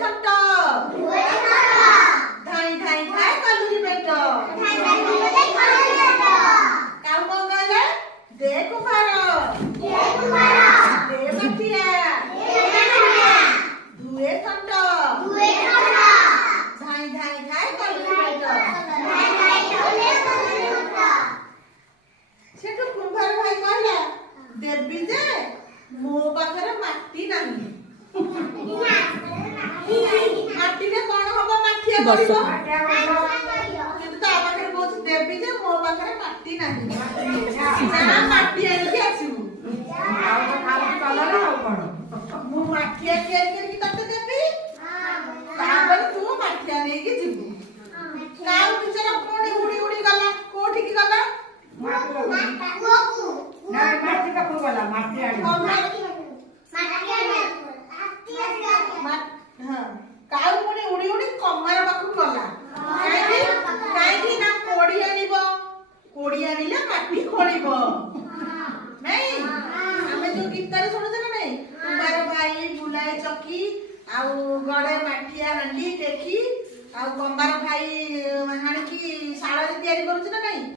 ଥଣ୍ଟ ଧାଇଁ ଧାଇଁ ଖାଏ କଲୁରି ପେଟ। କାଉ କଣ କହିଲେ? ଦେ କୁମ୍ଭାର ଦେ ମାଠିଆ ଧୁଏ ଥଣ୍ଟ ଧାଇଁ ଧାଇଁ ଖାଏ କଲୁରି ପେଟ। ସେଠୁ କୁମ୍ଭାର ଭାଇ କହିଲା ଦେବି ଯେ ମୋ ପାଖରେ ମାଟି ନାହିଁ। ମାଟିରେ କଣ ହବ? ମାଠିଆ କରିବ। କିନ୍ତୁ ତା ପାଖରେ କହୁଛି ଦେବି ଯେ ମୋ ପାଖରେ ମାଟି ନାହିଁ। ମାଟି ଆଣିକି ଆସିବୁ। ମୁଁ ମାଠିଆ ତିଆରି କରିକି ତତେ ଦେବି, ତାପରେ ତୁ ମାଠିଆ ନେଇକି ଯିବୁ। କାଉ ବିଚରା ପୁଣି ଉଡି ଉଡି ଗଲା। କୋଉଠିକି ଗଲା? କାଉ ପୁଣି ଉଡି ଉଡି କମାର ପାଖକୁ ଗଲା। କାହିଁକି ନା କୋଡି ଆଣିବ। କୋଡି ଆଣିଲେ ମାଟି ଖୋଳିବ। ନାଇଁ ଆମେ ଯୋଉ ଗୀତରେ ଶୁଣୁଛେ ନା ନାଇଁ, କୁମ୍ଭାର ଭାଇ ବୁଲାଏ ଚକି ଆଉ ଗଡେ ମାଠିଆ ହାଣ୍ଡି ଟେକି ଆଉ କମ୍ବାର ଭାଇ ହାଣିକି ଶାଳରେ ତିଆରି କରୁଛି ନା ନାଇଁ।